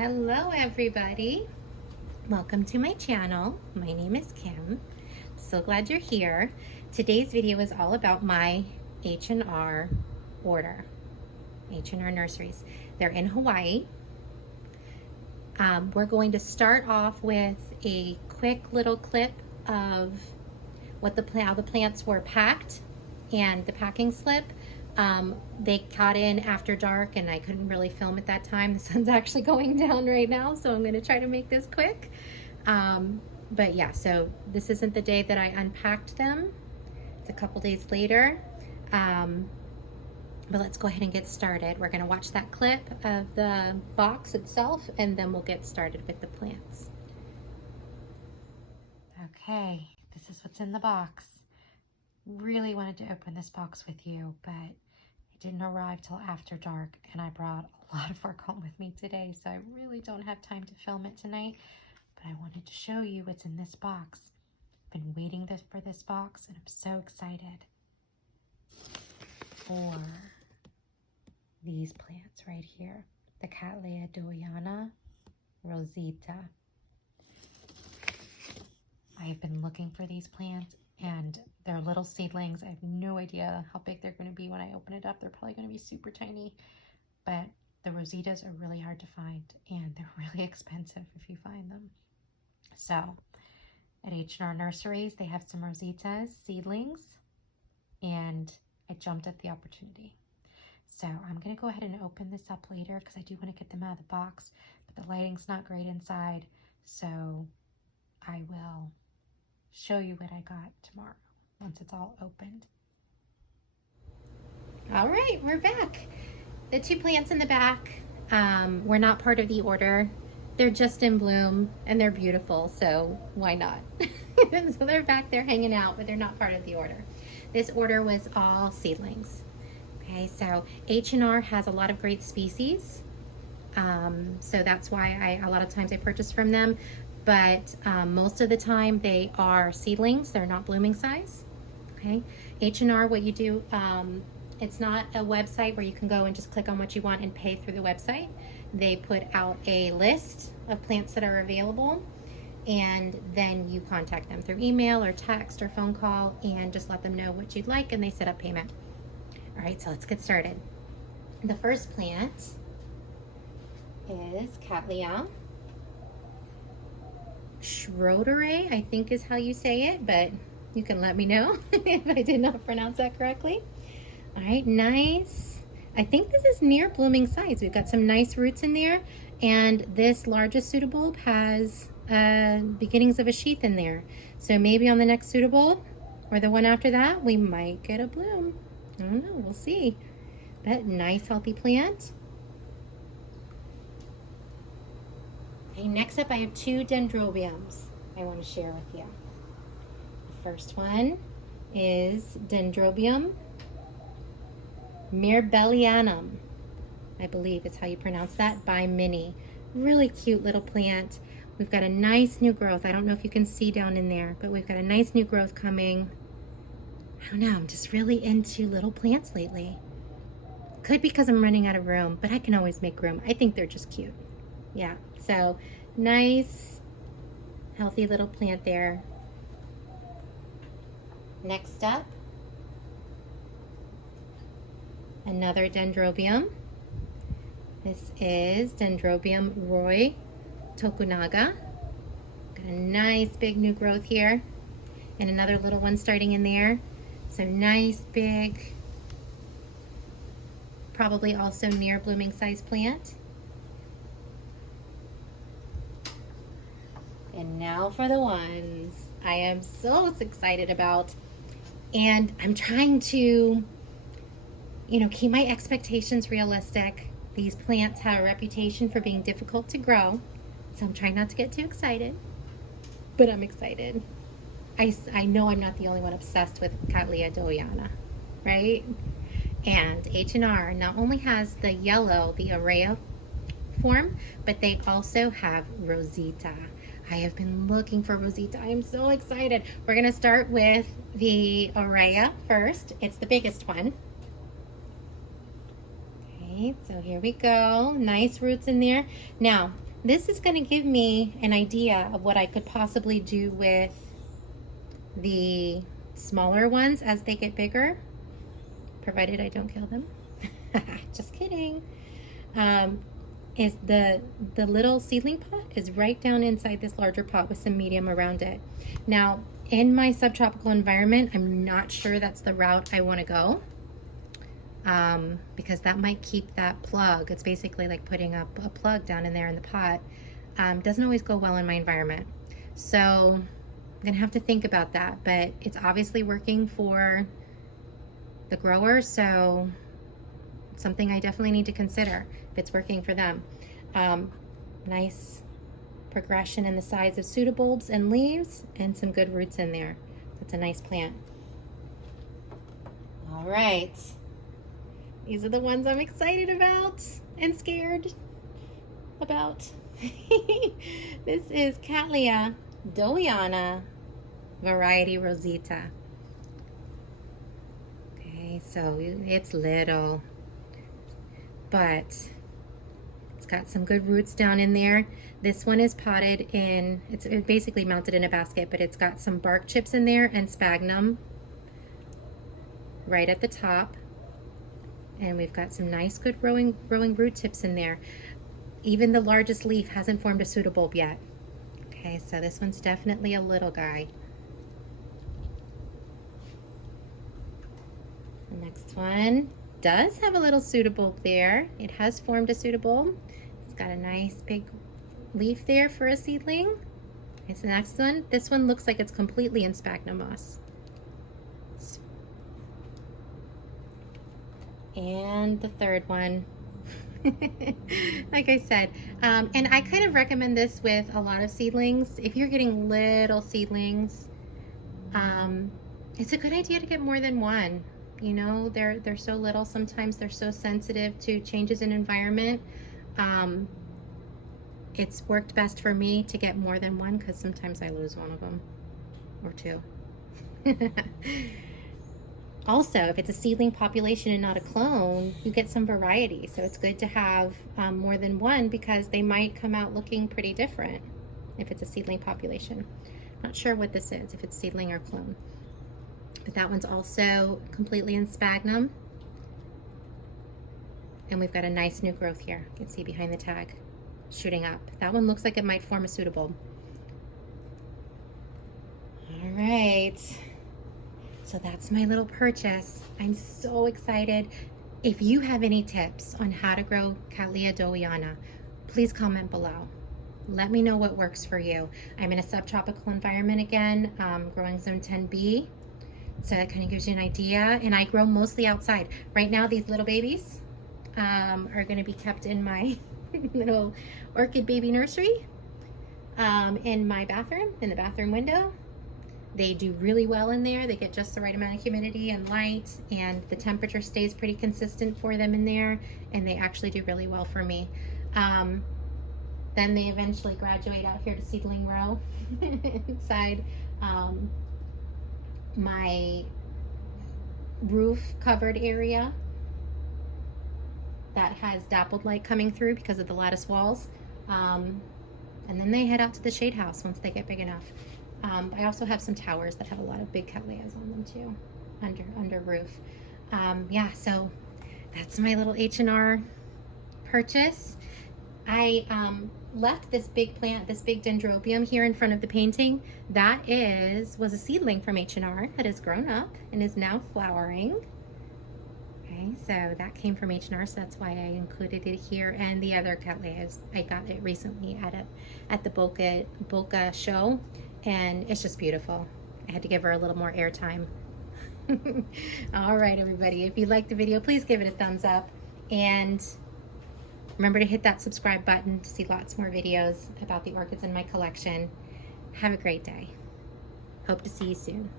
Hello everybody, welcome to my channel. My name is Kim. So glad you're here. Today's video is all about my H&R order, H&R Nurseries. They're in Hawaii. We're going to start off with a quick little clip of how the plants were packed and the packing slip. They got in after dark and I couldn't really film at that time. The sun's actually going down right now, so I'm gonna try to make this quick. But yeah, so this isn't the day that I unpacked them. It's a couple days later. But let's go ahead and get started. We're gonna watch that clip of the box itself and then we'll get started with the plants. Okay, this is what's in the box. Really wanted to open this box with you, but it didn't arrive till after dark and I brought a lot of work home with me today, so I really don't have time to film it tonight, but I wanted to show you what's in this box. I've been waiting for this box and I'm so excited for these plants right here. The Cattleya dowiana rosita. I have been looking for these plants and they're little seedlings. I have no idea how big they're going to be when I open it up. They're probably going to be super tiny, but the rositas are really hard to find and they're really expensive if you find them. So at H&R Nurseries, they have some rositas, seedlings, and I jumped at the opportunity. So I'm going to go ahead and open this up later because I do want to get them out of the box, but the lighting's not great inside, so I will show you what I got tomorrow once it's all opened. All right, we're back. The two plants in the back were not part of the order. They're just in bloom and they're beautiful, so why not? So they're back there hanging out, but they're not part of the order. This order was all seedlings. Okay, so H&R has a lot of great species, so that's why a lot of times I purchase from them. But most of the time they are seedlings. They're not blooming size. Okay, H&R, what you do, it's not a website where you can go and just click on what you want and pay through the website. They put out a list of plants that are available, and then you contact them through email or text or phone call and just let them know what you'd like, and they set up payment. All right, so let's get started. The first plant is Cattleya. Schroederer, I think is how you say it, but you can let me know if I did not pronounce that correctly. All right, nice. I think this is near blooming size. We've got some nice roots in there, and this largest pseudobulb has beginnings of a sheath in there. So maybe on the next pseudobulb or the one after that, we might get a bloom. I don't know, we'll see. But nice, healthy plant. Okay, next up I have two dendrobiums I want to share with you. The first one is Dendrobium Mirabellianum. I believe is how you pronounce that, by Minnie. Really cute little plant. We've got a nice new growth. I don't know if you can see down in there, but we've got a nice new growth coming. I don't know, I'm just really into little plants lately. Could be because I'm running out of room, but I can always make room. I think they're just cute. Yeah, so nice, healthy little plant there. Next up, another dendrobium. This is Dendrobium Roy Tokunaga. Got a nice big new growth here, and another little one starting in there. So nice, big, probably also near blooming size plant. And now for the ones I am so excited about. And I'm trying to, keep my expectations realistic. These plants have a reputation for being difficult to grow, so I'm trying not to get too excited, but I'm excited. I know I'm not the only one obsessed with Cattleya dowiana, right? And H&R not only has the yellow, the Araya form, but they also have Rosita. I have been looking for Rosita. I am so excited. We're gonna start with the Araya first. It's the biggest one. Okay, so here we go. Nice roots in there. Now, this is going to give me an idea of what I could possibly do with the smaller ones as they get bigger, provided I don't kill them. Just kidding. Is the little seedling pot is right down inside this larger pot with some medium around it. Now, in my subtropical environment, I'm not sure that's the route I want to go, because that might keep that plug. It's basically like putting up a plug down in there in the pot. Doesn't always go well in my environment. So I'm gonna have to think about that, but it's obviously working for the grower, so something I definitely need to consider if it's working for them. Nice progression in the size of pseudobulbs and leaves, and some good roots in there. That's a nice plant. All right, these are the ones I'm excited about and scared about. This is Cattleya dowiana variety Rosita. Okay, so it's little, but it's got some good roots down in there. This one is potted in, it's basically mounted in a basket, but it's got some bark chips in there and sphagnum right at the top. And we've got some nice good growing root tips in there. Even the largest leaf hasn't formed a pseudobulb yet. Okay, so this one's definitely a little guy. The next one does have a little pseudobulb there. It has formed a pseudobulb. It's got a nice big leaf there for a seedling. Here's the next one. This one looks like it's completely in sphagnum moss. And the third one. Like I said, and I kind of recommend this with a lot of seedlings. If you're getting little seedlings, it's a good idea to get more than one. You know, they're so little, sometimes they're so sensitive to changes in environment. It's worked best for me to get more than one, because sometimes I lose one of them or two. Also, if it's a seedling population and not a clone, you get some variety. So it's good to have more than one, because they might come out looking pretty different if it's a seedling population. Not sure what this is, if it's seedling or clone. But that one's also completely in sphagnum. And we've got a nice new growth here. You can see behind the tag, shooting up. That one looks like it might form a pseudobulb. All right. So that's my little purchase. I'm so excited. If you have any tips on how to grow Cattleya dowiana, please comment below. Let me know what works for you. I'm in a subtropical environment again, growing zone 10B. So that kind of gives you an idea. And I grow mostly outside. Right now, these little babies are gonna be kept in my little orchid baby nursery in my bathroom, in the bathroom window. They do really well in there. They get just the right amount of humidity and light, and the temperature stays pretty consistent for them in there, and they actually do really well for me. Then they eventually graduate out here to seedling row inside my roof covered area that has dappled light coming through because of the lattice walls. And then they head out to the shade house once they get big enough. I also have some towers that have a lot of big Cattleyas on them too, under roof. Yeah, so that's my little H&R purchase. I left this big plant, this big dendrobium here in front of the painting. That was a seedling from H&R that has grown up and is now flowering. Okay, so that came from H&R, so that's why I included it here. And the other Cattleyas, I got it recently at the Boca show. And it's just beautiful. I had to give her a little more airtime. All right, everybody. If you liked the video, please give it a thumbs up. And remember to hit that subscribe button to see lots more videos about the orchids in my collection. Have a great day. Hope to see you soon.